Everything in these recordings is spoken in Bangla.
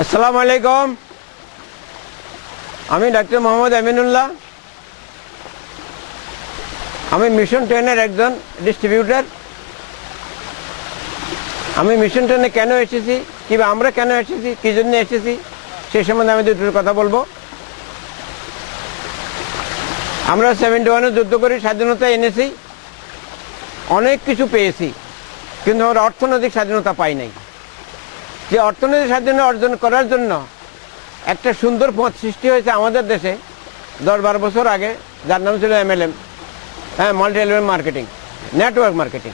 আসসালামু আলাইকুম। আমি ডাক্তার মোহাম্মদ আমিনুল্লাহ। আমি মিশন ট্রেনের একজন ডিস্ট্রিবিউটার। আমি মিশন ট্রেনে কেন এসেছি, কিংবা আমরা কেন এসেছি, কী জন্য এসেছি, সেই সম্বন্ধে আমি দুটো কথা বলবো। আমরা 71-এ যুদ্ধ করে স্বাধীনতা এনেছি, অনেক কিছু পেয়েছি, কিন্তু আমরা অর্থনৈতিক স্বাধীনতা পাই নাই। যে অর্থনৈতিক স্বাধীনতা অর্জন করার জন্য একটা সুন্দর পথ সৃষ্টি হয়েছে আমাদের দেশে 10-12 বছর আগে, যার নাম ছিল MLM, multi level marketing, network marketing.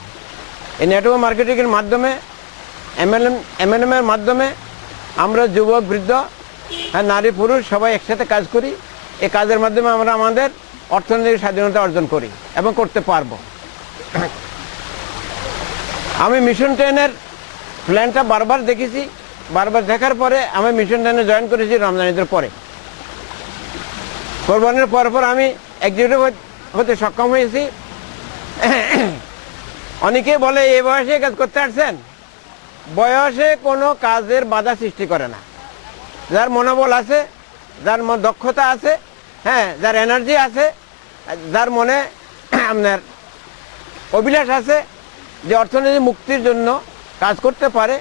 এই নেটওয়ার্ক মার্কেটিংয়ের মাধ্যমে MLM এর মাধ্যমে আমরা যুবক বৃদ্ধ, নারী পুরুষ সবাই একসাথে কাজ করি। এই কাজের মাধ্যমে আমরা আমাদের অর্থনৈতিক স্বাধীনতা অর্জন করি এবং করতে পারবো। আমি মিশন ট্রেনের প্ল্যানটা বারবার দেখেছি। বারবার দেখার পরে আমি মিশন ট্রেনে জয়েন করেছি রমজান ঈদের পরে। কোরবানির পর আমি এক্সিকিউটিভ হতে সক্ষম হয়েছি। অনেকে বলে এই বয়সে কাজ করতে আসছেন। বয়সে কোনো কাজের বাধা সৃষ্টি করে না। যার মনোবল আছে, যার দক্ষতা আছে, যার এনার্জি আছে, যার মনে আপনার অভিলাষ আছে যে অর্থনৈতিক মুক্তির জন্য কাজ করতে পারে,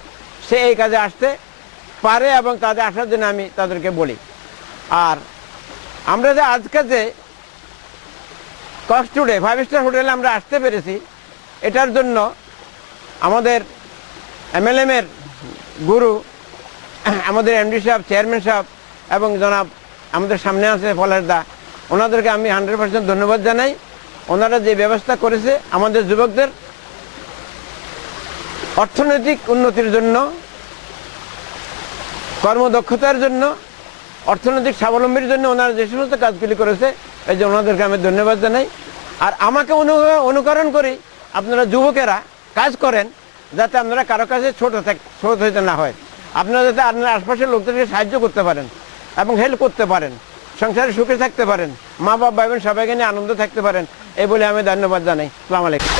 সে এই কাজে আসতে পারে এবং কাজে আসার জন্য আমি তাদেরকে বলি। আর আমরা যে আজকে যে কক্স টুডে 5 স্টার হোটেলে আমরা আসতে পেরেছি, এটার জন্য আমাদের MLM এর গুরু, আমাদের MD সাহেব, চেয়ারম্যান সাহেব এবং জনাব আমাদের সামনে আছে ফলের দা, ওনাদেরকে আমি 100% ধন্যবাদ জানাই। ওনারা যে ব্যবস্থা করেছে আমাদের যুবকদের অর্থনৈতিক উন্নতির জন্য, কর্মদক্ষতার জন্য, অর্থনৈতিক স্বাবলম্বীর জন্য ওনারা যে সমস্ত কাজগুলি করেছে, এই যে ওনাদেরকে আমি ধন্যবাদ জানাই। আর আমাকে অনুকরণ করি আপনারা যুবকেরা কাজ করেন, যাতে আপনারা কারো কাছে ছোট হইতে না হয়। আপনারা যাতে আপনার আশপাশের লোকদেরকে সাহায্য করতে পারেন এবং হেল্প করতে পারেন, সংসারে সুখে থাকতে পারেন, মা বাবা ভাই বোন সবাইকে নিয়ে আনন্দ থাকতে পারেন, এই বলে আমি ধন্যবাদ জানাই। আসসালামু আলাইকুম।